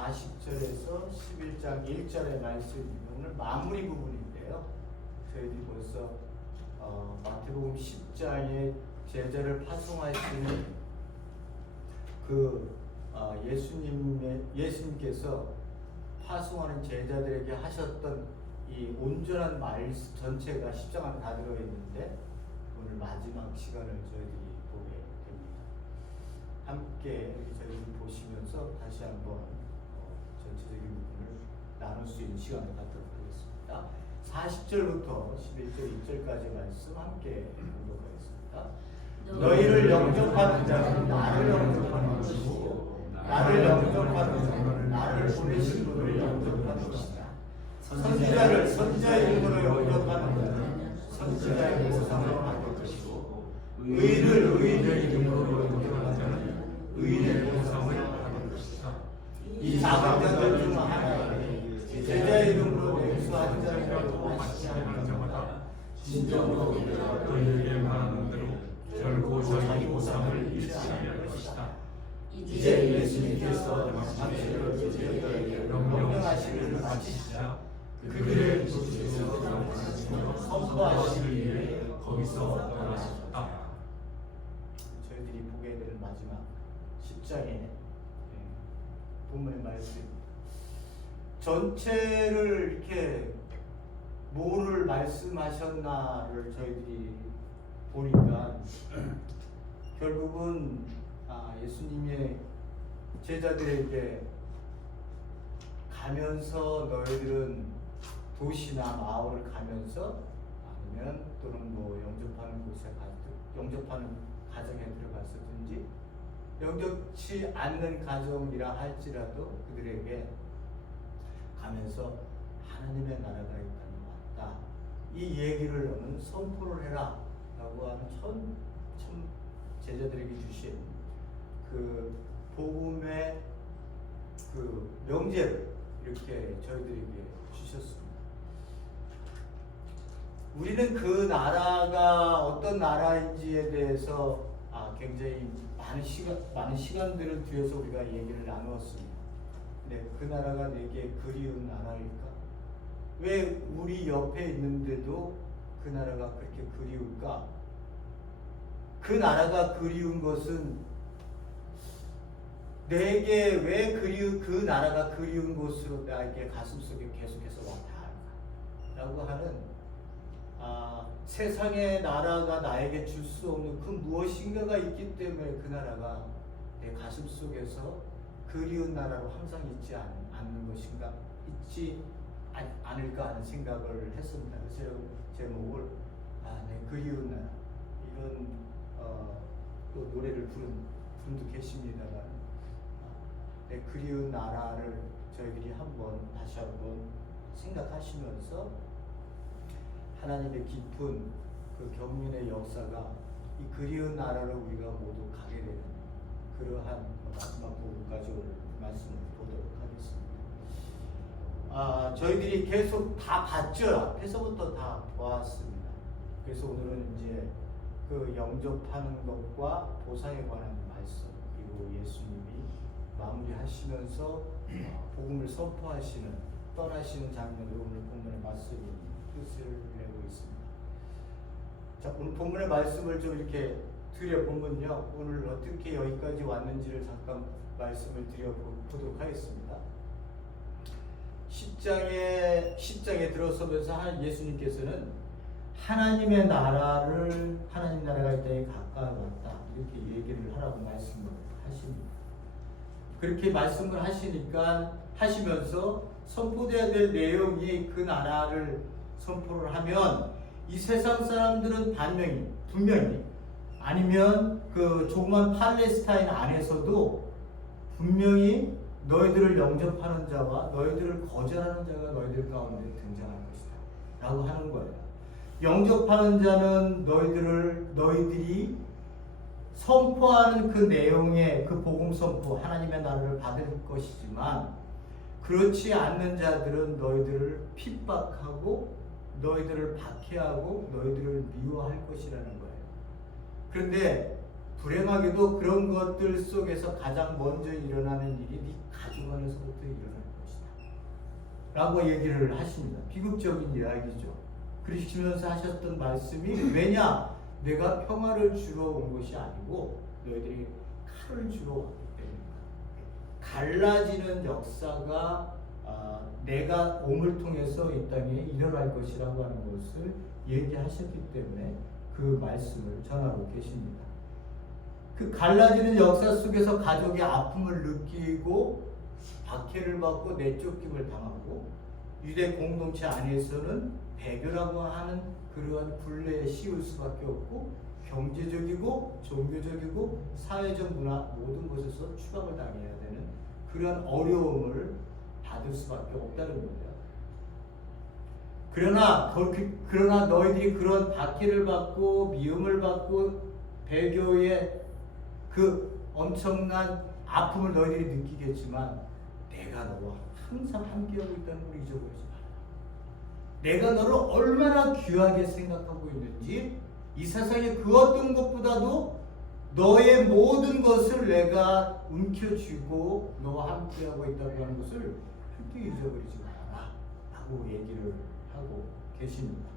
40절에서 11장 1절의 말씀이 오늘 마무리 부분인데요. 저희들이 벌써 마태복음 10장에 제자를 파송하시는 그 예수님께서 파송하는 제자들에게 하셨던 이 온전한 말씀 전체가 10장 안에 다 들어있는데 오늘 마지막 시간을 저희들이 보게 됩니다. 함께 저희들이 보시면서 다시 한번 전체적인 부분을 나눌 수 있는 시간을 갖도록 하겠습니다. 40절부터 11절 2절까지 말씀 함께 공독하겠습니다. 너희를 영접하는 자는 나를 영접하는 것이고 나를 영접하는 자는 나를 보내신 분을 영접하는 것이다. 선지자를 선지자의 이름으로 영접하는 자는 선지자의 보상을 받을 것이고 의인을 의인의 이름으로 영접하는 자는 의인의 보상을 받을 것이다. 이 작은 자들 중 하나에게 제자의 이름으로 맹수한 자라고 하시지 않는 자마다 진정으로 너희에게 말하는 대로 결코 자기 보상을 잃지 아니할 것이다. 이제 예수님께서 당신을 제자들에게 명령하시기를 마치시자 그들의 도시에서 선포하시기 위해 거기서 떠나셨다. 저희들이 보게 될 마지막 10장의 본문의 말씀 전체를 이렇게 뭐를 말씀하셨나를 저희들이 보니까 결국은 예수님의 제자들에게 가면서 너희들은 도시나 마을을 가면서 아니면 또는 뭐 영접하는 곳에 영접하는 가정에 들어갔었든지 영접치 않는 가정이라 할지라도 그들에게 가면서 하나님의 나라가 이 땅에 왔다. 이 얘기를 너는 선포를 해라 라고 하는 참 제자들에게 주신 그 복음의 그 명제를 이렇게 저희들에게 주셨습니다. 우리는 그 나라가 어떤 나라인지에 대해서 굉장히 많은 시간들을 뒤에서 우리가 얘기를 나누었습니다. 네, 그 나라가 내게 그리운 나라일까? 왜 우리 옆에 있는데도 그 나라가 그렇게 그리울까? 그 나라가 그리운 것은 내게 왜 그 나라가 그리운 곳으로 나에게 가슴속에 계속해서 와닿을까? 라고 하는 세상의 나라가 나에게 줄 수 없는 그 무엇인가가 있기 때문에 그 나라가 내 가슴 속에서 그리운 나라로 항상 있지 않는 것인가? 있지 않을까 하는 생각을 했습니다. 그래서 제목을 내 그리운 나라 이런 또 노래를 부른 분도 계십니다만 내 그리운 나라를 저희들이 다시 한번 생각하시면서 하나님의 깊은 그 경륜의 역사가 이 그리운 나라로 우리가 모두 가게 되는 그러한 마지막 부분까지 오늘 말씀을 보도록 하겠습니다. 저희들이 계속 다 봤죠. 앞에서부터 다 보았습니다. 그래서 오늘은 이제 그 영접하는 것과 보상에 관한 말씀 그리고 예수님이 마무리하시면서 복음을 선포하시는 떠나시는 장면으로 오늘 본문의 말씀이 뜻을 내고 있습니다. 자, 오늘 본문의 말씀을 좀 이렇게 드려보면요. 오늘 어떻게 여기까지 왔는지를 잠깐 말씀을 드려보도록 하겠습니다. 10장에 들어서면서 예수님께서는 하나님 나라가 이 땅에 가까이 왔다. 이렇게 얘기를 하라고 말씀을 하십니다. 그렇게 말씀을 하시면서 선포되어야 될 내용이 그 나라를 선포를 하면 이 세상 사람들은 분명히 아니면 그 조그만 팔레스타인 안에서도 분명히 너희들을 영접하는 자와 너희들을 거절하는 자가 너희들 가운데 등장할 것이다 라고 하는 거예요. 영접하는 자는 너희들이 선포하는 그 내용의 그 복음 선포 하나님의 나라를 받을 것이지만 그렇지 않는 자들은 너희들을 핍박하고 너희들을 박해하고 너희들을 미워할 것이라는 거예요. 그런데 불행하게도 그런 것들 속에서 가장 먼저 일어나는 일이 네 가족 안에서부터 일어날 것이다 라고 얘기를 하십니다. 비극적인 이야기죠. 그러시면서 하셨던 말씀이 왜냐? 내가 평화를 주러 온 것이 아니고 너희들이 칼을 주러 왔기 때문이다. 갈라지는 역사가 내가 몸을 통해서 이 땅에 일어날 것이라고 하는 것을 얘기하셨기 때문에 그 말씀을 전하고 계십니다. 그 갈라지는 역사 속에서 가족의 아픔을 느끼고 박해를 받고 내쫓김을 당하고 유대 공동체 안에서는 배교라고 하는 그러한 굴레에 씌울 수밖에 없고 경제적이고 종교적이고 사회적 문화 모든 것에서 추방을 당해야 되는 그러한 어려움을 받을 수밖에 없다는 거예요. 그러나 너희들이 그런 박해를 받고 미움을 받고 배교의 그 엄청난 아픔을 너희들이 느끼겠지만 내가 너와 항상 함께하고 있다는 걸 잊어버리지 마라. 내가 너를 얼마나 귀하게 생각하고 있는지 이 세상의 그 어떤 것보다도 너의 모든 것을 내가 움켜쥐고 너와 함께하고 있다고 하는 것을 절대 잊어버리지 마라 라고 얘기를 하고 계십니다.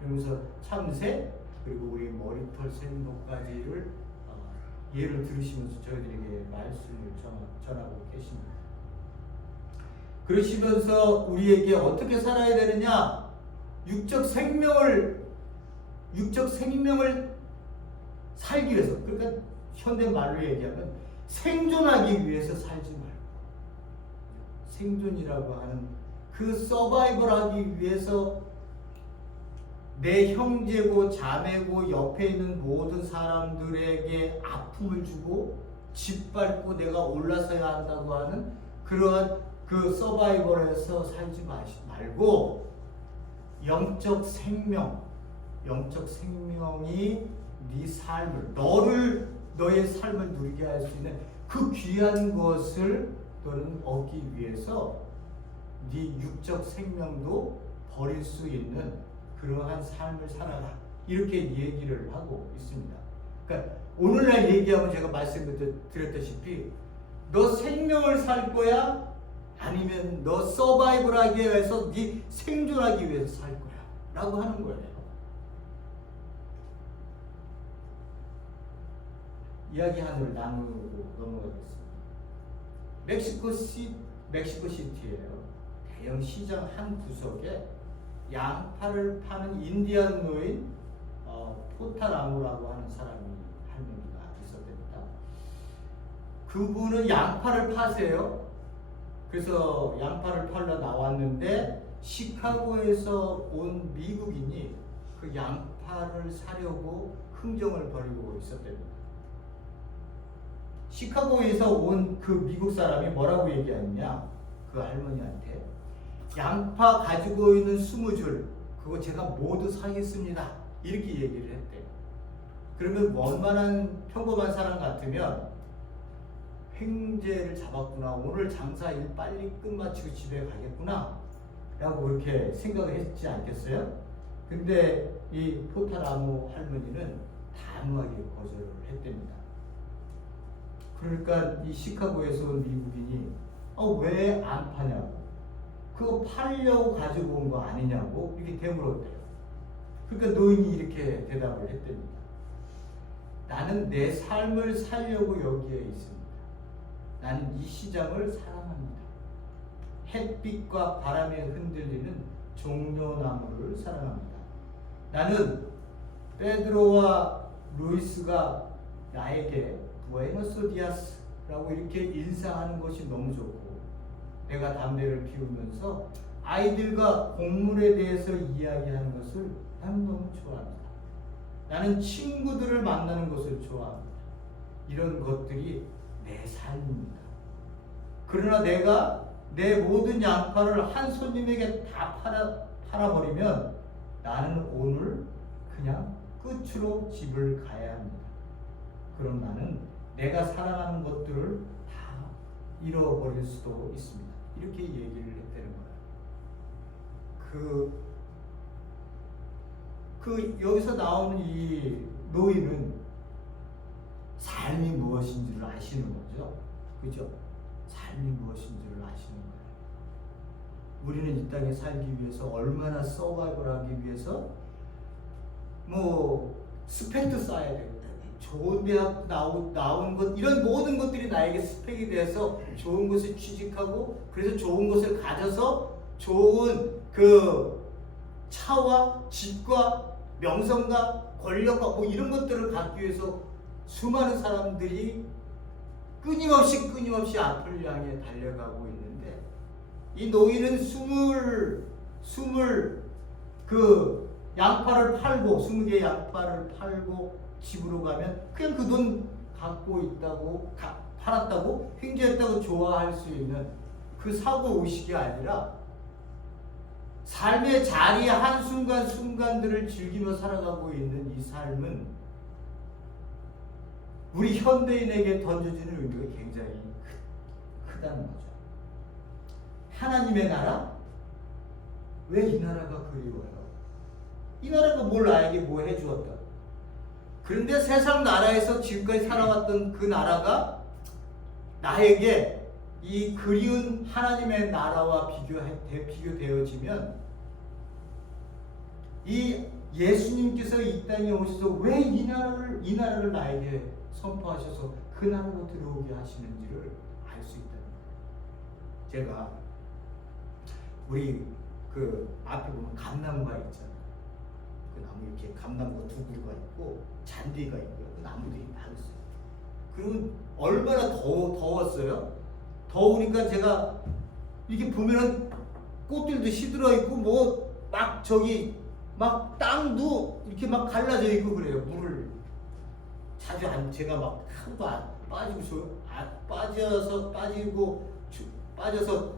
그러면서 참새 그리고 우리 머리털 샘도까지를 예를 들으시면서 저희들에게 말씀을 전하고 계십니다. 그러시면서 우리에게 어떻게 살아야 되느냐? 육적 생명을 살기 위해서, 그러니까 현대 말로 얘기하면 생존하기 위해서 살지 말고 생존이라고 하는 그 서바이벌하기 위해서 내 형제고 자매고 옆에 있는 모든 사람들에게 아픔을 주고 짓밟고 내가 올라서야 한다고 하는 그러한 그 서바이벌에서 살지 말고 영적 생명이 네 삶을 너의 삶을 누리게 할 수 있는 그 귀한 것을 너는 얻기 위해서 네 육적 생명도 버릴 수 있는 그러한 삶을 살아라 이렇게 얘기를 하고 있습니다. 그러니까 오늘날 얘기하면 제가 말씀드렸다시피 너 생명을 살 거야? 아니면 너 서바이벌하기 위해서 네 생존하기 위해서 살 거야? 라고 하는 거예요. 이야기 하나를 나누고 넘어가겠습니다. 멕시코 시티예요. 대형 시장 한 구석에 양파를 파는 인디안 노인 포타라무라고 하는 사람이 할머니가 있었답니다. 그분은 양파를 파세요. 그래서 양파를 팔러 나왔는데 시카고에서 온 미국인이 그 양파를 사려고 흥정을 벌이고 있었답니다. 시카고에서 온 그 미국 사람이 뭐라고 얘기하느냐? 그 할머니한테 양파 가지고 있는 20줄 그거 제가 모두 사겠습니다. 이렇게 얘기를 했대요. 그러면 원만한 평범한 사람 같으면 횡재를 잡았구나. 오늘 장사 일 빨리 끝마치고 집에 가겠구나. 라고 그렇게 생각을 했지 않겠어요? 근데 이 포타라무 할머니는 단호하게 거절을 했답니다. 그러니까 이 시카고에서 온 미국인이 왜 안 파냐고. 그거 팔려고 가지고 온 거 아니냐고 이렇게 되물었대요. 그러니까 노인이 이렇게 대답을 했답니다. 나는 내 삶을 살려고 여기에 있습니다. 나는 이 시장을 사랑합니다. 햇빛과 바람에 흔들리는 종려나무를 사랑합니다. 나는 베드로와 루이스가 나에게 부에노스 디아스라고 이렇게 인사하는 것이 너무 좋고 내가 담배를 피우면서 아이들과 곡물에 대해서 이야기하는 것을 나는 너무 좋아합니다. 나는 친구들을 만나는 것을 좋아합니다. 이런 것들이 내 삶입니다. 그러나 내가 내 모든 양파를 한 손님에게 다 팔아버리면 나는 오늘 그냥 끝으로 집을 가야 합니다. 그럼 나는 내가 사랑하는 것들을 다 잃어버릴 수도 있습니다. 이렇게 얘기를 했다는 거예요. 여기서 나오는 이 노인은 삶이 무엇인지를 아시는 거죠. 그죠? 삶이 무엇인지를 아시는 거예요. 우리는 이 땅에 살기 위해서 얼마나 서바이벌 하기 위해서 뭐 스펙도 쌓아야 되고 좋은 대학 나온 것 이런 모든 것들이 나에게 스펙이 돼서 좋은 곳에 취직하고 그래서 좋은 것을 가져서 좋은 그 차와 집과 명성과 권력과 뭐 이런 것들을 갖기 위해서 수많은 사람들이 끊임없이 앞을 향해 달려가고 있는데 이 노인은 그 양파를 팔고 20개 양파를 팔고 집으로 가면 그냥 그 돈 갖고 있다고 팔았다고 횡재했다고 좋아할 수 있는 그 사고 의식이 아니라 삶의 자리 한순간순간들을 즐기며 살아가고 있는 이 삶은 우리 현대인에게 던져지는 의미가 굉장히 크다는 거죠. 하나님의 나라? 왜 이 나라가 그리워요? 이 나라가 뭘 나에게 뭐 해주었다. 그런데 세상 나라에서 지금까지 살아왔던 그 나라가 나에게 이 그리운 하나님의 나라와 비교되어지면 이 예수님께서 이 땅에 오셔서 왜 이 나라를 나에게 선포하셔서 그 나라로 들어오게 하시는지를 알 수 있다는 거예요. 제가 우리 그 앞에 보면 감나무가 있잖아요. 그 나무 이렇게 감나무가 두 그루가 있고 잔디가 있고요. 그 나무들이 많았어요. 그리고 얼마나 더웠어요. 더우니까 제가 이렇게 보면은 꽃들도 시들어 있고 뭐 막 저기 막 땅도 이렇게 막 갈라져 있고 그래요. 물을 자주 제가 막 하루도 안 빠져서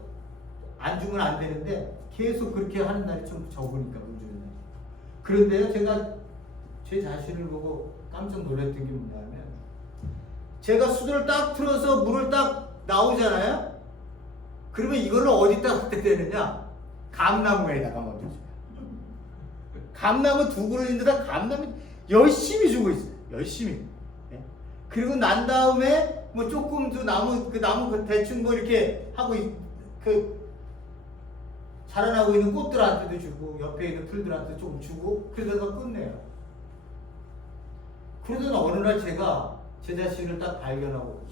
안 주면 안 되는데 계속 그렇게 하는 날이 좀 적으니까 물 주는 날이. 그런데요, 제가 제 자신을 보고 깜짝 놀랐던 게 뭐냐면 제가 수도를 딱 틀어서 물을 딱 나오잖아요. 그러면 이거를 어디다 갖다 대느냐? 감나무에다가 먼저 줘요. 감나무 두 그루인데다 감나무 열심히 주고 있어요. 열심히. 네? 그리고 난 다음에 뭐 조금 그 나무 대충 뭐 이렇게 하고 자라나고 있는 꽃들한테도 주고 옆에 있는 풀들한테 조금 주고 그러다가 끝내요. 그러던 어느 날 제가 제 자신을 딱 발견하고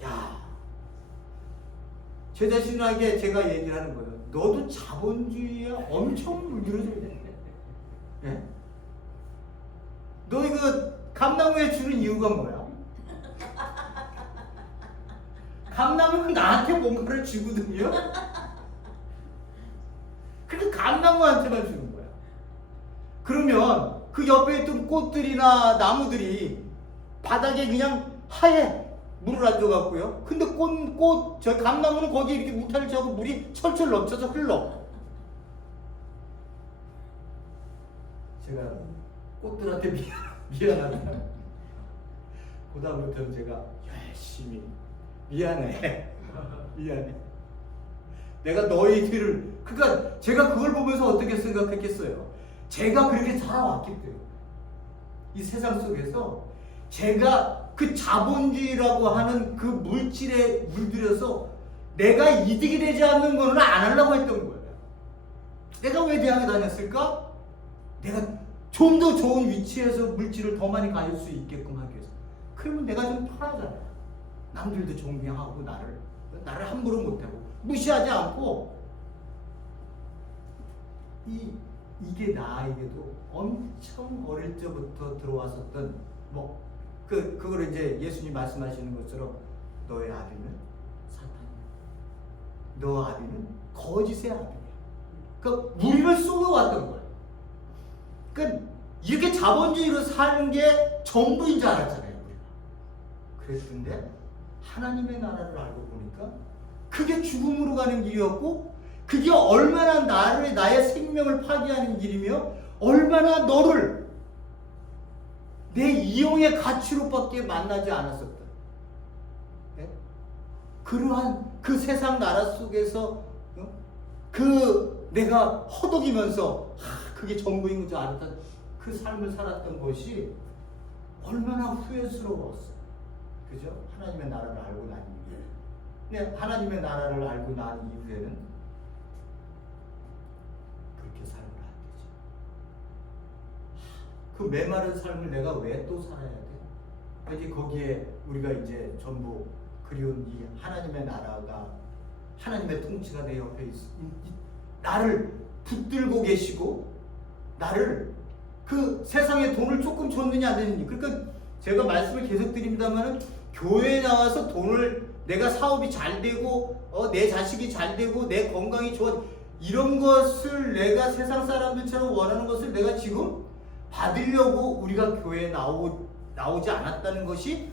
제 자신에게 제가 얘기를 하는 거예요. 너도 자본주의에 엄청 물들어져 있네. 네? 너 이거 감나무에 주는 이유가 뭐야? 감나무는 나한테 뭔가를 주거든요. 근데 감나무한테만 주는 거야. 그러면 그 옆에 있던 꽃들이나 나무들이 바닥에 그냥 하얘 물을 안 줘갖고요. 근데 저 감나무는 거기 이렇게 우타를 쳐고 물이 철철 넘쳐서 흘러. 제가 꽃들한테 미안하다. 그다음부터는 제가 열심히 미안해. 내가 너희들을 그러니까 제가 그걸 보면서 어떻게 생각했겠어요? 제가 그렇게 살아왔기 때문에 이 세상 속에서 제가 그 자본주의라고 하는 그 물질에 물들여서 내가 이득이 되지 않는 거는 안 하려고 했던 거예요. 내가 왜 대학에 다녔을까? 내가 좀 더 좋은 위치에서 물질을 더 많이 가질 수 있게끔 하기 위해서. 그러면 내가 좀 편하잖아요. 남들도 존경하고 나를 함부로 못하고 무시하지 않고 이게 나에게도 엄청 어릴 때부터 들어왔었던 그걸 이제 예수님 말씀하시는 것처럼 너의 아비는 사탄이야. 너 아비는 거짓의 아비야. 그러니까 우리를 속여왔던 거야. 그러니까 이렇게 자본주의로 사는 게 전부인 줄 알았잖아요. 우리가. 그랬는데 하나님의 나라를 알고 보니까 그게 죽음으로 가는 길이었고 그게 얼마나 나의 생명을 파괴하는 길이며 얼마나 너를 내 이용의 가치로밖에 만나지 않았었다. 네? 그러한 그 세상 나라 속에서 내가 허덕이면서 그게 전부인 줄 알았던 그 삶을 살았던 것이 얼마나 후회스러웠어요. 그죠? 하나님의 나라를 알고 난 이후에. 근데 하나님의 나라를 알고 난 이후에는 그렇게 살면 안 되지. 그 메마른 삶을 내가 왜 또 살아야 돼? 이제 거기에 우리가 이제 전부 그리운 이 하나님의 나라가, 하나님의 통치가 내 옆에 나를 붙들고 계시고, 나를 그 세상에 돈을 조금 줬느냐 안 줬느냐. 그러니까 제가 말씀을 계속 드립니다만은, 교회에 나와서 돈을, 내가 사업이 잘 되고 내 자식이 잘 되고 내 건강이 좋아, 이런 것을 내가 세상 사람들처럼 원하는 것을 내가 지금 받으려고 우리가 교회에 나오지 않았다는 것이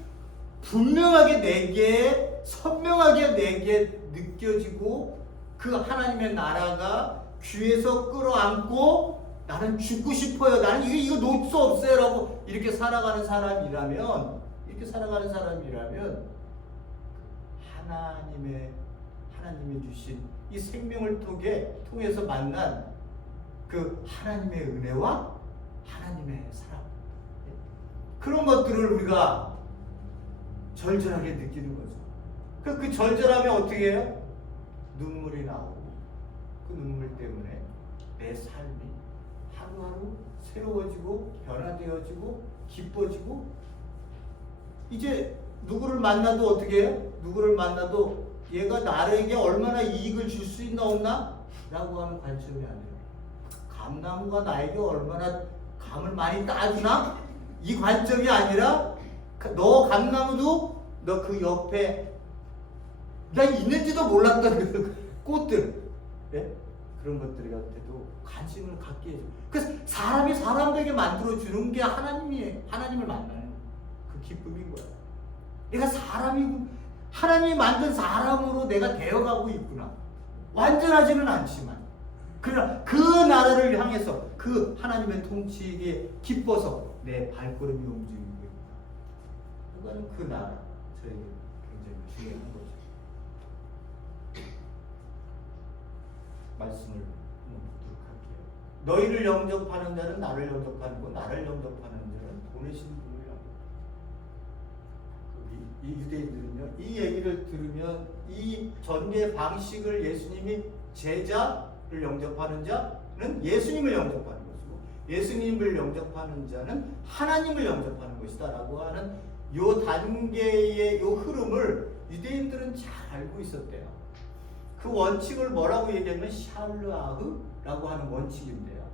분명하게 내게, 선명하게 내게 느껴지고, 그 하나님의 나라가 귀에서 끌어안고 나는 죽고 싶어요, 나는 이거 놓을 수 없어요 라고 이렇게 살아가는 사람이라면, 하나님이 주신 이 생명을 통해서 만난 그 하나님의 은혜와 하나님의 사랑, 그런 것들을 우리가 절절하게 느끼는 거죠. 그 절절함이 어떻게 해요? 눈물이 나오고, 그 눈물 때문에 내 삶이 하루하루 새로워지고 변화되어지고 기뻐지고, 이제 누구를 만나도 어떻게 해요? 누구를 만나도 얘가 나에게 얼마나 이익을 줄 수 있나 없나? 라고 하는 관점이 아니에요. 감나무가 나에게 얼마나 감을 많이 따주나? 이 관점이 아니라, 너 감나무도 너 그 옆에 나 있는지도 몰랐던 그 꽃들, 네? 그런 것들한테도 관심을 갖게 해줘. 그래서 사람이 사람에게 만들어주는 게 하나님을 만나는 그 기쁨인 거야. 내가 하나님이 만든 사람으로 내가 되어가고 있구나. 완전하지는 않지만, 그러나 그 나라를 향해서 그 하나님의 통치에 기뻐서 내 발걸음이 움직이고 있구나. 그거는 그 나라, 저에게 굉장히 중요한 거죠. 말씀을 한번 보도록 할게요. 너희를 영접하는 자는 나를 영접하는 거, 나를 영접하는 자는 보내신 분을 영접한다. 이 유대인들은요, 이 얘기를 들으면 이 전개 방식을, 예수님이 제자를 영접하는 자는 예수님을 영접하는 것이고, 예수님을 영접하는 자는 하나님을 영접하는 것이다 라고 하는 요 단계의 요 흐름을 유대인들은 잘 알고 있었대요. 그 원칙을 뭐라고 얘기하면 샬르아흐라고 하는 원칙인데요.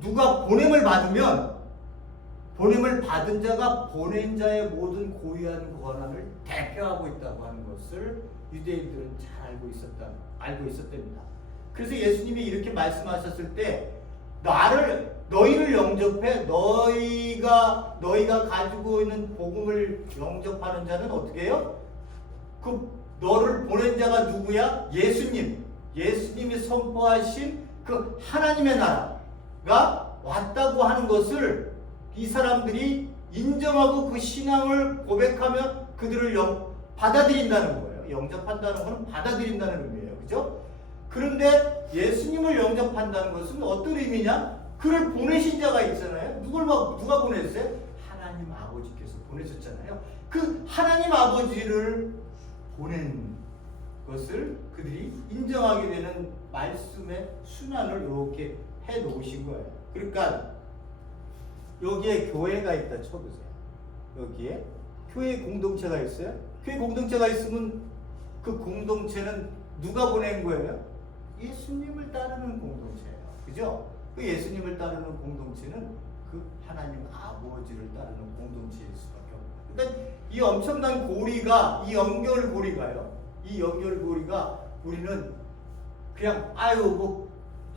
누가 보냄을 받으면, 보냄을 받은 자가 보낸 자의 모든 고유한 권한을 대표하고 있다고 하는 것을 유대인들은 잘 알고 있었답니다. 그래서 예수님이 이렇게 말씀하셨을 때, 너희를 영접해, 너희가 가지고 있는 복음을 영접하는 자는 어떻게 해요? 너를 보낸 자가 누구야? 예수님이 선포하신 그 하나님의 나라가 왔다고 하는 것을 이 사람들이 인정하고 그 신앙을 고백하면 그들을 받아들인다는 거예요. 영접한다는 것은 받아들인다는 의미예요. 그죠? 그런데 예수님을 영접한다는 것은 어떤 의미냐? 그를 보내신 자가 있잖아요. 누가 보냈어요? 하나님 아버지께서 보내셨잖아요. 그 하나님 아버지를 보낸 것을 그들이 인정하게 되는 말씀의 순환을 이렇게 해 놓으신 거예요. 그러니까 여기에 교회가 있다 쳐보세요. 여기에 교회 공동체가 있어요. 교회 공동체가 있으면 그 공동체는 누가 보낸 거예요? 예수님을 따르는 공동체예요. 그죠? 그 예수님을 따르는 공동체는 그 하나님 아버지를 따르는 공동체일 수밖에 없어요. 그러니까 이 엄청난 고리가, 이 연결고리가 우리는 그냥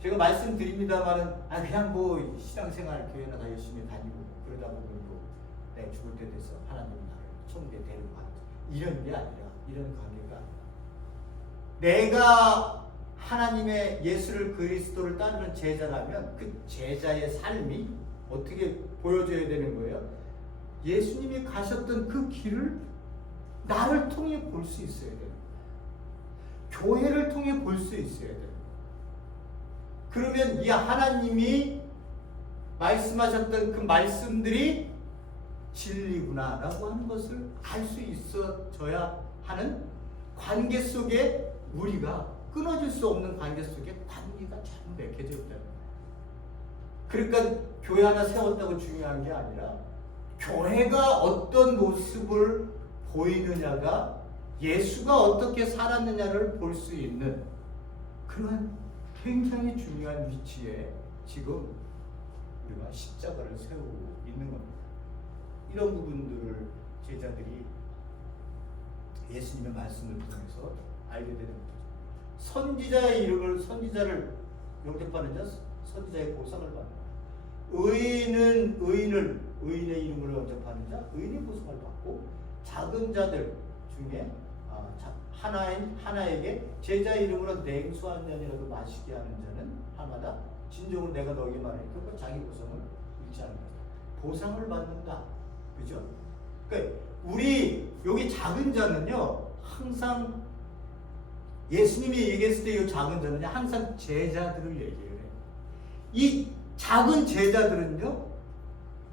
제가 말씀드립니다만은 그냥 신앙생활 교회나 다 열심히 다니고 그러다 보면 내가 죽을 때 돼서 하나님 나를 천국에 데리고 가는 이런 게 아니라, 이런 관계가, 내가 하나님의 예수를 그리스도를 따르는 제자라면 그 제자의 삶이 어떻게 보여줘야 되는 거예요? 예수님이 가셨던 그 길을 나를 통해 볼 수 있어야 돼요. 교회를 통해 볼 수 있어야 돼요. 그러면 이 하나님이 말씀하셨던 그 말씀들이 진리구나라고 하는 것을 알 수 있어져야 하는 관계 속에 우리가 끊어질 수 없는 관계 속에 관계가 잘 맺혀져 있다는 거예요. 그러니까 교회 하나 세웠다고 중요한 게 아니라 교회가 어떤 모습을 보이느냐가 예수가 어떻게 살았느냐를 볼 수 있는 그러한 굉장히 중요한 위치에 지금 우리가 십자가를 세우고 있는 겁니다. 이런 부분들을 제자들이 예수님의 말씀을 통해서 알게 되는 거죠. 선지자의 이름을 선지자를 영접하는 자 선지자의 보상을 받는 의인의 이름을 영접하는 자 의인의 보상을 받고 작은 자들 중에 하나에게 제자 이름으로 냉수한 잔이라도 마시게 하는 자는 하마다 진정으로 내가 너에게 말하니까 그 자기 보상을 잃지 않는다. 보상을 받는다. 그죠? 그러니까 우리 여기 작은 자는요 항상 예수님이 얘기했을 때 이 작은 자는요 항상 제자들을 얘기해요. 이 작은 제자들은요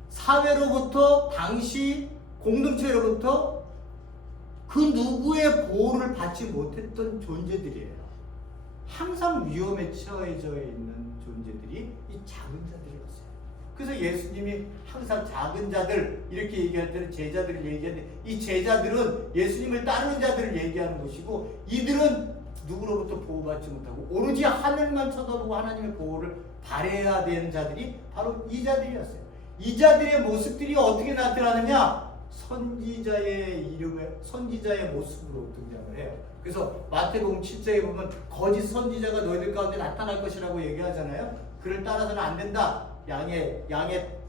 사회로부터 당시 공동체로부터 그 누구의 보호를 받지 못했던 존재들이에요. 항상 위험에 처해져 있는 존재들이 이 작은 자들이었어요. 그래서 예수님이 항상 작은 자들 이렇게 얘기할 때는 제자들을 얘기하는데 이 제자들은 예수님을 따르는 자들을 얘기하는 것이고 이들은 누구로부터 보호받지 못하고 오로지 하늘만 쳐다보고 하나님의 보호를 바라야 되는 자들이 바로 이 자들이었어요. 이 자들의 모습들이 어떻게 나타나느냐? 선지자의 모습으로 등장을 해요. 그래서 마태복음 7장에 보면 거짓 선지자가 너희들 가운데 나타날 것이라고 얘기하잖아요. 그를 따라서는 안 된다. 양의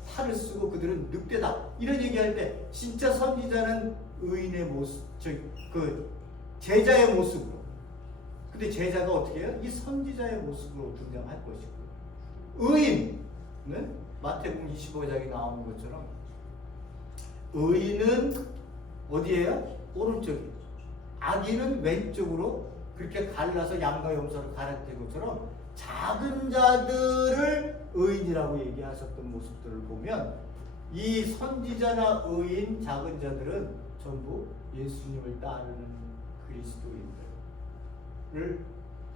탈을 쓰고 그들은 늑대다. 이런 얘기할 때 진짜 선지자는 의인의 모습, 그 제자의 모습으로. 근데 제자가 어떻게 해요? 이 선지자의 모습으로 등장할 것이고 의인은 마태복음 25장에 나오는 것처럼 의인은 어디에요? 오른쪽이에요. 악인은 왼쪽으로 그렇게 갈라서 양과 염소를 갈아탄 것처럼 작은 자들을 의인이라고 얘기하셨던 모습들을 보면 이 선지자나 의인, 작은 자들은 전부 예수님을 따르는 그리스도인들을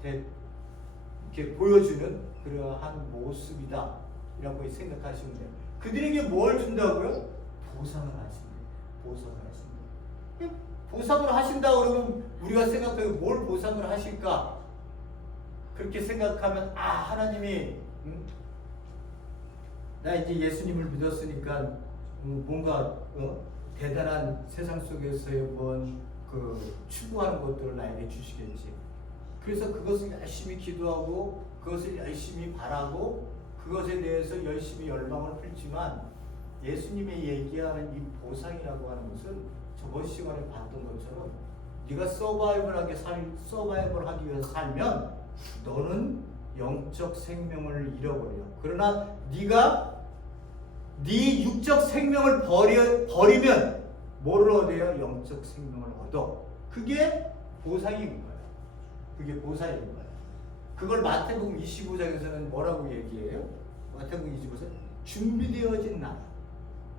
이렇게 보여주는 그러한 모습이다 이라고 생각하시면 돼요. 그들에게 뭘 준다고요? 보상을 하십니다. 보상을 하신다 그러면 우리가 생각하고 뭘 보상을 하실까? 그렇게 생각하면 하나님이 나 이제 예수님을 믿었으니까 뭔가 대단한 세상 속에서의 그 추구하는 것들을 나에게 주시겠지. 그래서 그것을 열심히 기도하고 그것을 열심히 바라고 그것에 대해서 열심히 열망을 펼지만 예수님이 얘기하는 이 보상이라고 하는 것은 저번 시간에 봤던 것처럼 네가 서바이벌하기 위해서 살면 너는 영적 생명을 잃어버려. 그러나 네가 네 육적 생명을 버리면 뭐를 얻어요? 영적 생명을 얻어. 그게 보상인 거예요. 그게 보상인 거예요. 그걸 마태복음 25장에서는 뭐라고 얘기해요? 마태복음 25장 준비되어진 날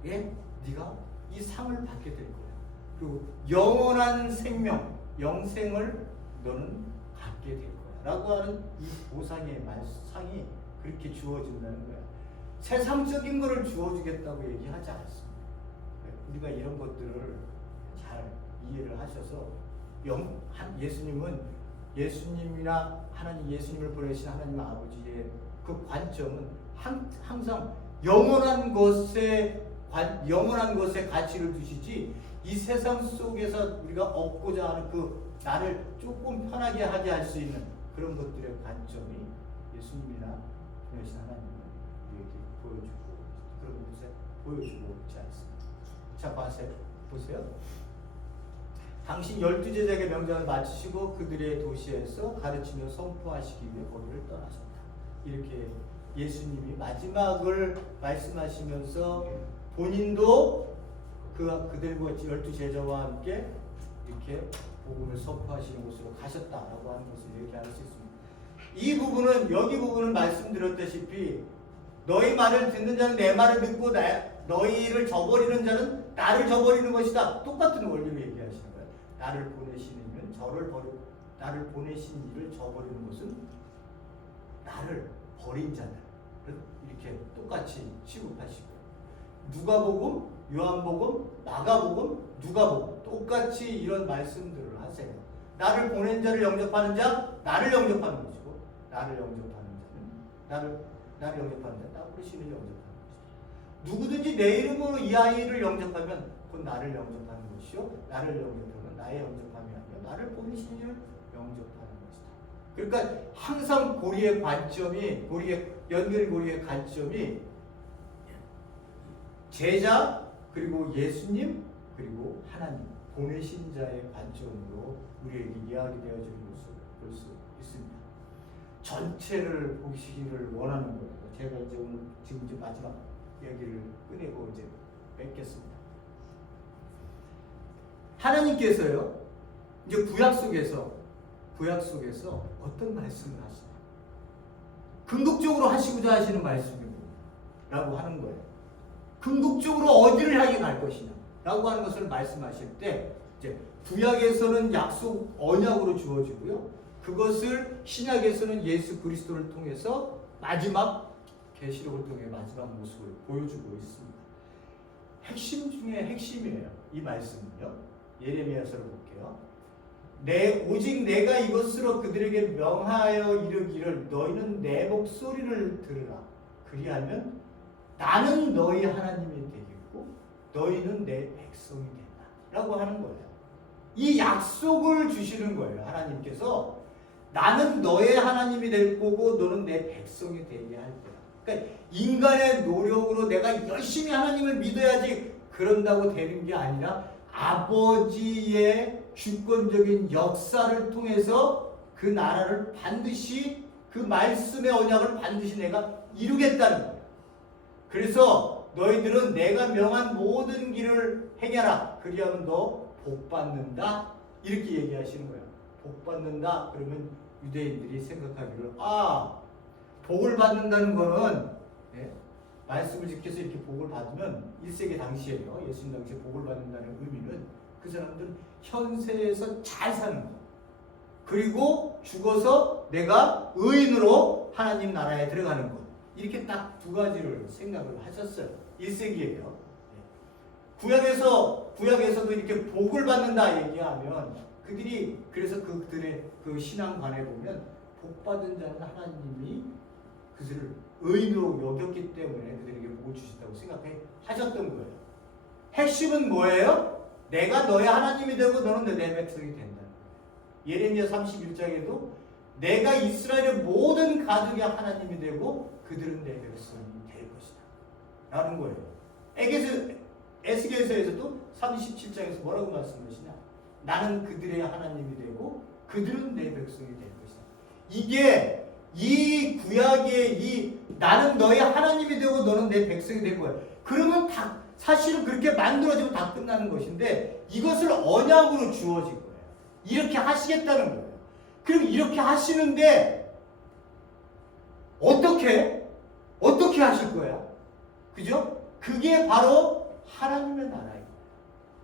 네가 이 상을 받게 될 거야. 그리고 영원한 생명, 영생을 너는 갖게 될 거야. 라고 하는 이 보상의 상이 그렇게 주어진다는 거야. 세상적인 것을 주어주겠다고 얘기하지 않습니다. 우리가 이런 것들을 잘 이해를 하셔서 예수님이나 하나님, 예수님을 보내신 하나님 아버지의 그 관점은 항상 영원한 것에 가치를 두시지 이 세상 속에서 우리가 얻고자 하는 그 나를 조금 편하게 하게 할 수 있는 그런 것들의 관점이 예수님이나 보내신 하나님은 우리에게 보여주고 있지 않습니다. 자, 보세요. 당신 12제자에게 명령을 마치시고 그들의 도시에서 가르치며 선포하시기 위해 거기를 떠나셨다. 이렇게 예수님이 마지막을 말씀하시면서 본인도 그들과 12제자와 함께 이렇게 복음을 선포하시는 곳으로 가셨다라고 하는 것을 얘기할 수 있습니다. 여기 부분은 말씀드렸다시피 너희 말을 듣는 자는 내 말을 듣고 너희를 저버리는 자는 나를 저버리는 것이다. 똑같은 원리로 얘기하시는 거예요. 나를 보내신 이는 나를 보내신 이를 저버리는 것은 나를 버린 자들 이렇게 똑같이 취급하시고, 누가복음, 요한복음, 마가복음, 누가복음 똑같이 이런 말씀들을 하세요. 나를 보낸 자를 영접하는 자, 나를 영접하는 것이고, 나를 영접하는 자는 나를 영접하는 자, 나 그리스도를 영접하는 것이다. 누구든지 내 이름으로 이 아이를 영접하면 곧 나를 영접하는 것이요, 나를 영접하면 나의 영접함이 아니라 나를 보내신 이를 영접하는 것이다. 그러니까 항상 고리의 관점이, 연결고리의 관점이 제자, 그리고 예수님, 그리고 하나님 보내신 자의 관점으로 우리에게 이야기 되어지는 것을 볼 수 있습니다. 전체를 보시기를 원하는 거예요. 제가 이제 오늘 지금 이제 마지막 얘기를 꺼내고 이제 맺겠습니다. 하나님께서요, 이제 구약 속에서 어떤 말씀을 하시냐? 궁극적으로 하시고자 하시는 말씀이라고 하는 거예요. 궁극적으로 어디를 향해 갈 것이냐? 라고 하는 것을 말씀하실 때, 이제 구약에서는 약속 언약으로 주어지고요. 그것을 신약에서는 예수 그리스도를 통해서 마지막 계시록을 통해 마지막 모습을 보여주고 있습니다. 핵심 중에 핵심이에요. 이 말씀은요. 예레미야서를 볼게요. 오직 내가 이것으로 그들에게 명하여 이르기를 너희는 내 목소리를 들으라. 그리하면 나는 너희 하나님이 되겠고 너희는 내 백성이 된다. 라고 하는 거예요. 이 약속을 주시는 거예요. 하나님께서 나는 너의 하나님이 될 거고 너는 내 백성이 되게 할 거야. 그러니까 인간의 노력으로 내가 열심히 하나님을 믿어야지 그런다고 되는 게 아니라 아버지의 주권적인 역사를 통해서 그 나라를 반드시, 그 말씀의 언약을 반드시 내가 이루겠다는 거예요. 그래서 너희들은 내가 명한 모든 길을 행해라. 그리하면 너 복 받는다. 이렇게 얘기하시는 거예요. 복 받는다. 그러면 유대인들이 생각하기를, 복을 받는다는 거는, 말씀을 지켜서 이렇게 복을 받으면 1세기 당시에요. 예수님 당시에 복을 받는다는 의미는 그 사람들은 현세에서 잘 사는 거, 그리고 죽어서 내가 의인으로 하나님 나라에 들어가는 것, 이렇게 딱 두 가지를 생각을 하셨어요. 1세기에요. 구약에서도 이렇게 복을 받는다 얘기하면 그들이, 그래서 그들의 그 신앙관에 보면 복 받은 자는 하나님이 그들을 의인으로 여겼기 때문에 그들에게 복을 주신다고 생각하셨던 거예요. 핵심은 뭐예요? 내가 너의 하나님이 되고 너는 내 백성이 된다. 예레미야 31장에도 내가 이스라엘의 모든 가족의 하나님이 되고 그들은 내 백성이 될 것이다. 라는 거예요. 에스겔서에서도 37장에서 뭐라고 말씀하시냐? 나는 그들의 하나님이 되고 그들은 내 백성이 될 것이다. 이게 이 구약의 나는 너의 하나님이 되고 너는 내 백성이 될 거야. 그러면 다 사실은 그렇게 만들어지면 다 끝나는 것인데 이것을 언약으로 주어진 거예요. 이렇게 하시겠다는 거예요. 그럼 이렇게 하시는데 어떻게 하실 거야? 그죠? 그게 바로 하나님의 나라예요.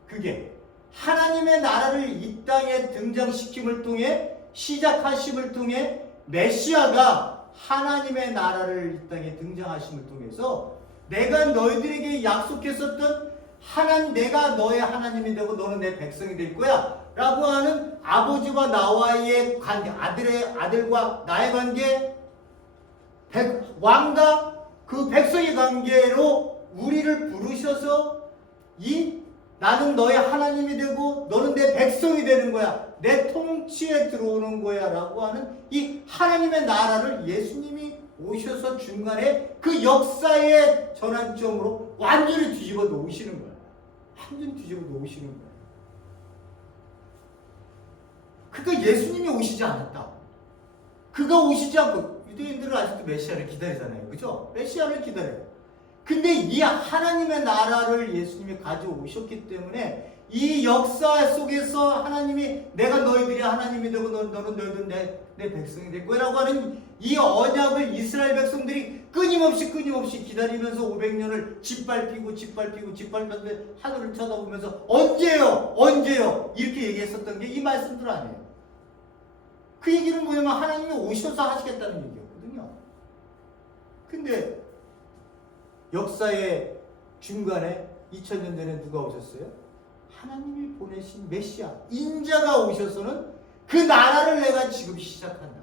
그게 하나님의 나라를 이 땅에 등장시킴을 통해, 시작하심을 통해 메시아가 하나님의 나라를 이 땅에 등장하심을 통해서 내가 너희들에게 약속했었던 내가 너의 하나님이 되고 너는 내 백성이 될 거야 라고 하는 아버지와 나와의 관계, 아들과 나의 관계, 왕과 그 백성의 관계로 우리를 부르셔서 나는 너의 하나님이 되고 너는 내 백성이 되는 거야, 내 통치에 들어오는 거야 라고 하는 이 하나님의 나라를 예수님이 오셔서 중간에 그 역사의 전환점으로 완전히 뒤집어 놓으시는 거야. 완전히 뒤집어 놓으시는 거야. 그러니까 예수님이 오시지 않았다. 그가 오시지 않고, 유대인들은 아직도 메시아를 기다리잖아요. 그죠? 메시아를 기다려요. 근데 이 하나님의 나라를 예수님이 가져오셨기 때문에 이 역사 속에서 하나님이 내가 너희들이 하나님이 되고 너는 너희들은 내 백성이 될 거라고 하는 이 언약을 이스라엘 백성들이 끊임없이 기다리면서 500년을 짓밟히는데 하늘을 쳐다보면서 언제요 이렇게 얘기했었던 게 이 말씀들 아니에요. 그 얘기는 뭐냐면 하나님이 오셔서 하시겠다는 얘기였거든요. 근데 역사의 중간에 2000년 전에 누가 오셨어요? 하나님이 보내신 메시아 인자가 오셔서는 그 나라를 내가 지금 시작한다.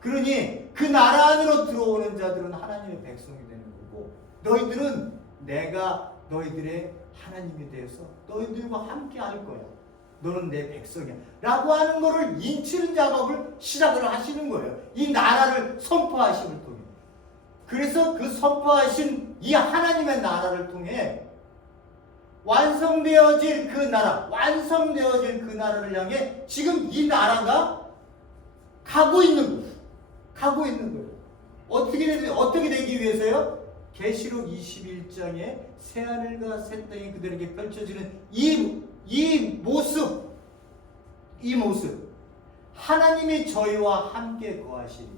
그러니 그 나라 안으로 들어오는 자들은 하나님의 백성이 되는 거고, 너희들은 내가 너희들의 하나님이 되어서 너희들과 함께 할 거야. 너는 내 백성이야 라고 하는 거를 인치는 작업을 시작을 하시는 거예요. 이 나라를 선포하심을 통해. 그래서 그 선포하신 이 하나님의 나라를 통해 완성되어질 그 나라를 향해 지금 이 나라가 가고 있는 거예요. 어떻게 되기 위해서요? 계시록 21장에 새하늘과 새 땅이 그들에게 펼쳐지는 이 모습, 하나님이 저희와 함께 거하시니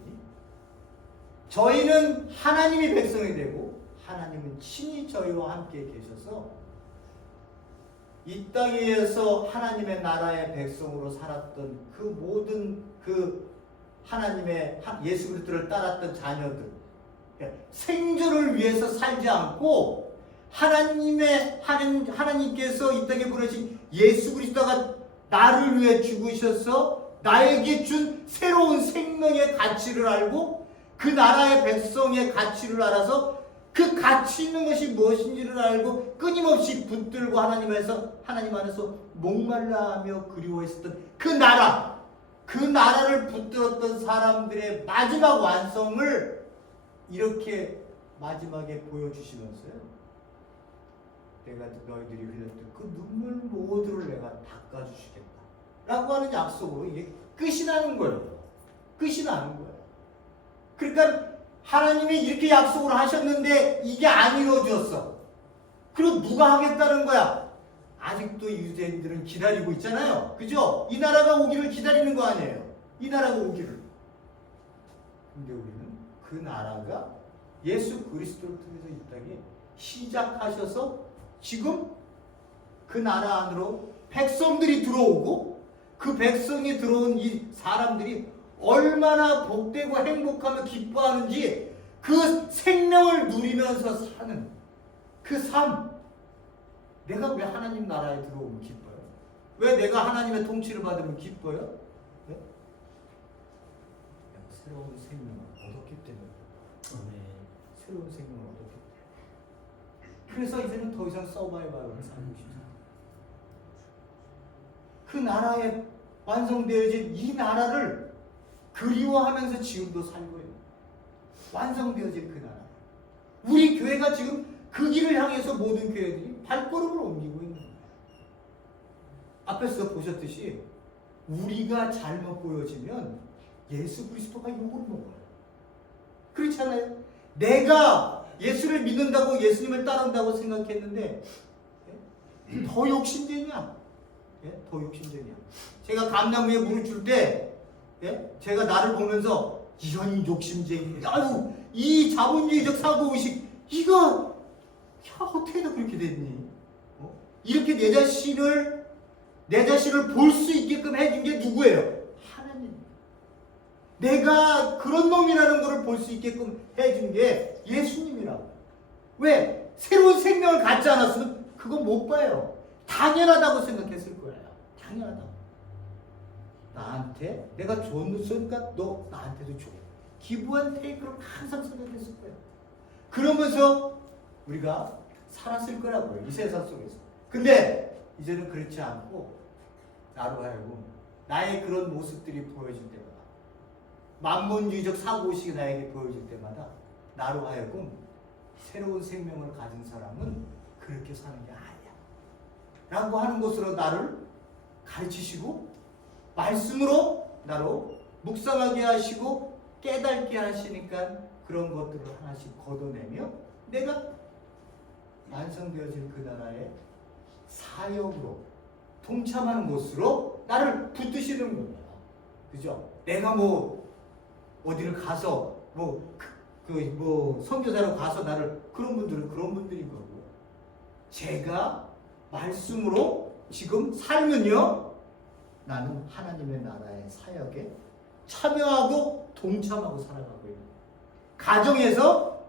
저희는 하나님의 백성이 되고 하나님은 친히 저희와 함께 계셔서 이 땅에서 하나님의 나라의 백성으로 살았던 그 모든 그 하나님의 예수 그리스도를 따랐던 자녀들, 생존을 위해서 살지 않고 하나님께서 이 땅에 보내신 예수 그리스도가 나를 위해 죽으셔서 나에게 준 새로운 생명의 가치를 알고 그 나라의 백성의 가치를 알아서 그 가치 있는 것이 무엇인지를 알고 끊임없이 붙들고 하나님 안에서 목말라하며 그리워했었던 그 나라를 붙들었던 사람들의 마지막 완성을 이렇게 마지막에 보여주시면서요, 내가 너희들이 흘렸던 그 눈물 모두를 내가 닦아주시겠다 라고 하는 약속으로 이게 끝이 나는 거예요. 그러니까 하나님이 이렇게 약속을 하셨는데 이게 안 이루어졌어. 그리고 누가 하겠다는 거야? 아직도 유대인들은 기다리고 있잖아요. 그죠? 이 나라가 오기를 기다리는 거 아니에요. 이 나라가 오기를. 근데 우리는 그 나라가 예수 그리스도를 통해서 이 땅에 시작하셔서 지금 그 나라 안으로 백성들이 들어오고 그 백성이 들어온 이 사람들이 얼마나 복되고 행복하며 기뻐하는지 그 생명을 누리면서 사는 그 삶. 내가 왜 하나님 나라에 들어오면 기뻐요? 왜 내가 하나님의 통치를 받으면 기뻐요? 네? 새로운 생명을 얻었기 때문에. 새로운 생명을 얻었기 때문에. 그래서 이제는 더 이상 서바이벌을 살고 싶지 않아요. 그 나라에 완성되어진 이 나라를 그리워하면서 지금도 살고 있는, 완성되어진 그 나라. 우리 교회가 지금 그 길을 향해서 모든 교회들이 발걸음을 옮기고 있는 거예요. 앞에서 보셨듯이 우리가 잘못 보여지면 예수 그리스도가 욕을 먹어요. 그렇잖아요. 내가 예수를 믿는다고 예수님을 따른다고 생각했는데 더 욕심쟁이야. 더 욕심쟁이야. 제가 감나무에 물을 줄 때 제가 나를 보면서 이런 욕심쟁이, 아유 이 자본주의적 사고의식 이거 어떻게 다 그렇게 됐니? 이렇게 내 자신을 볼 수 있게끔 해준 게 누구예요? 하나님. 내가 그런 놈이라는 것을 볼 수 있게끔 해준 게 예수님이라고. 왜? 새로운 생명을 갖지 않았으면 그건 못 봐요. 당연하다고 생각했을 거예요. 당연하다고. 나한테 내가 줬으니까 너 나한테도 줘. 기부한 테이크를 항상 생각했을 거예요. 그러면서 우리가 살았을 거라고요. 이 세상 속에서. 근데 이제는 그렇지 않고 나로 하여금 나의 그런 모습들이 보여질 때마다, 만본주의적 사고의식이 나에게 보여질 때마다 나로 하여금 새로운 생명을 가진 사람은 그렇게 사는 게 아니야 라고 하는 것으로 나를 가르치시고 말씀으로 나로 묵상하게 하시고 깨닫게 하시니까 그런 것들을 하나씩 걷어내며 내가 완성되어진 그 나라의 사역으로 동참하는 것으로 나를 붙드시는 거예요. 그죠? 내가 뭐 어디를 가서 뭐 선교사로 가서 나를 그런 분들은 그런 분들인 거고, 제가 말씀으로 지금 살면요, 나는 하나님의 나라의 사역에 참여하고 동참하고 살아가고 있는 거예요. 가정에서,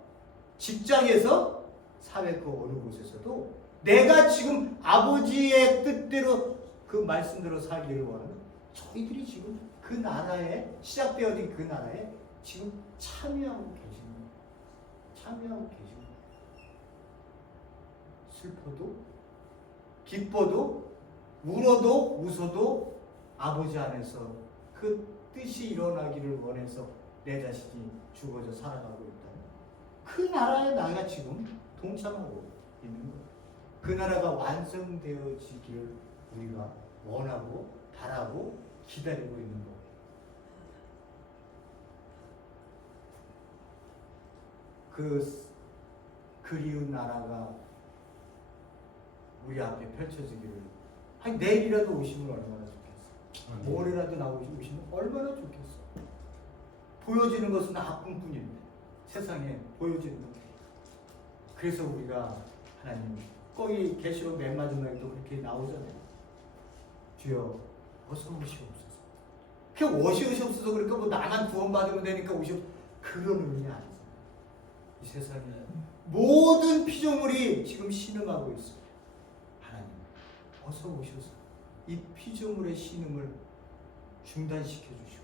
직장에서, 사회 그 어느 곳에서도 내가 지금 아버지의 뜻대로 그 말씀대로 살기를 원하는, 저희들이 지금 그 나라에 시작되어진 그 나라에 지금 참여하고 계시는 거예요. 참여하고 계시는 거예요. 슬퍼도 기뻐도 울어도 웃어도 아버지 안에서 그 뜻이 일어나기를 원해서 내 자신이 죽어져 살아가고 있다는 그 나라에 나가 지금 동참하고 있는 거예요. 그 나라가 완성되어지기를 우리가 원하고 바라고 기다리고 있는 거예요. 그 그리운 나라가 우리 앞에 펼쳐지기를, 아니 내일이라도 오시면 얼마나 좋겠어. 모레라도 나오시면 얼마나 좋겠어. 보여지는 것은 하품뿐인데 세상에 보여지는 것. 그래서 우리가 하나님, 거기 계시록 맨 마지막에 또 그렇게 나오잖아요. 주여 어서 오시옵소서. 그냥 오시옵소서. 그러니까 뭐 나만 구원받으면 되니까 오시옵소서, 그런 의미 아니잖아요. 이 세상에 모든 피조물이 지금 신음하고 있어요. 하나님 어서 오셔서 이 피조물의 신음을 중단시켜 주시고,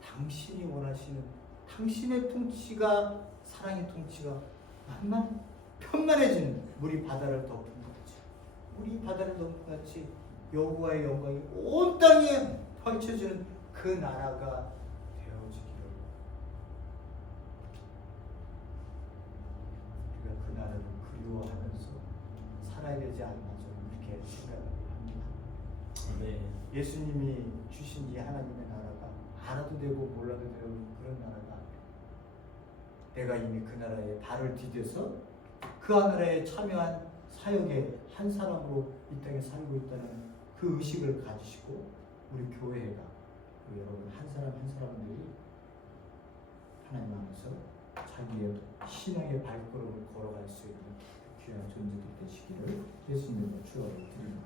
당신이 원하시는 당신의 통치가, 사랑의 통치가 만만 편만해지는, 물이 바다를 덮은 같이, 물이 바다를 덮은 같이 여호와의 영광이 온 땅에 펼쳐지는 그 나라가 되어지기를, 우리가 그 나라를 그리워하면서 살아야 되지 않나, 저는 그렇게 생각을 합니다. 네. 예수님이 주신 이 하나님의 나라가 알아도 되고 몰라도 되는 그런 나라가 아니라, 내가 이미 그 나라에 발을 디뎌서 그 나라에 참여한 사역의 한 사람으로 이 땅에 살고 있다는 그 의식을 가지시고, 우리 교회가, 우리 여러분 한 사람 한 사람들이 하나님 앞에서 자기의 신앙의 발걸음을 걸어갈 수 있는 귀한 존재들이 되시기를 예수님으로 축원드립니다.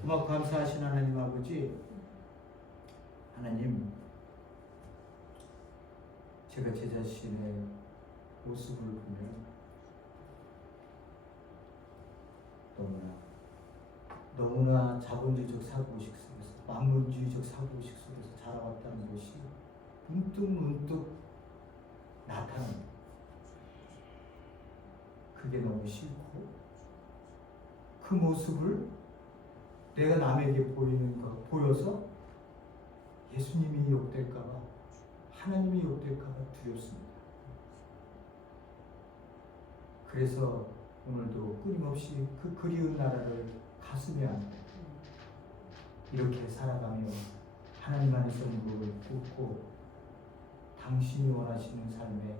고맙고 감사하신 하나님 아버지, 하나님, 제가 제 자신의 모습을 보면 너무나 자본주의적 사고의식 속에서, 만문주의적 사고의식 속에서 자라왔다는 것이 문득 나타납니다. 그게 너무 싫고, 그 모습을 내가 남에게 보여서 예수님이 욕될까봐, 하나님이 욕될까봐 두렵습니다. 그래서 오늘도 끊임없이 그 그리운 나라를 가슴에 안고 이렇게 살아가며 하나님 안에서 무릎을 꿇고 당신이 원하시는 삶에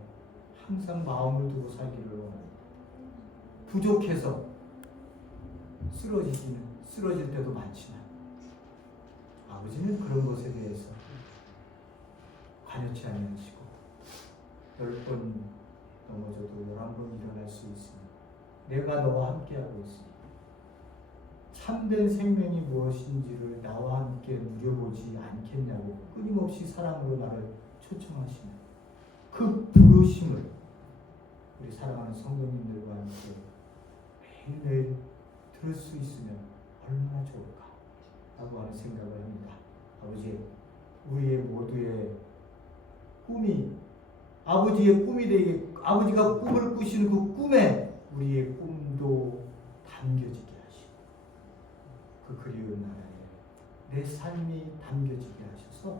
항상 마음을 두고 살기를 원합니다. 부족해서 쓰러질 때도 많지만 아버지는 그런 것에 대해서 관여치 않으시고, 10번 넘어져도 11번 일어날 수 있으니 내가 너와 함께하고 있으니 참된 생명이 무엇인지를 나와 함께 누려보지 않겠냐고 끊임없이 사랑으로 나를 초청하시는 그 부르심을 우리 사랑하는 성도님들과 함께 매일매일 들을 수 있으면 얼마나 좋을까 라고 하는 생각을 합니다. 아버지, 우리의 모두의 꿈이 아버지의 꿈이 되게, 아버지가 꿈을 꾸시는 그 꿈에 우리의 꿈도 담겨지게 하시고, 그 그리운 나라에 내 삶이 담겨지게 하셔서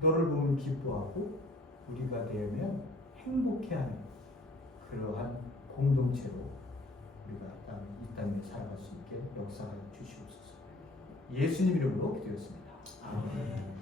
너를 보면 기뻐하고 우리가 되면 행복해하는 그러한 공동체로 우리가 이 땅에 살아갈 수 있게 역사하여 주시옵소서. 예수님 이름으로 기도했습니다. 아멘.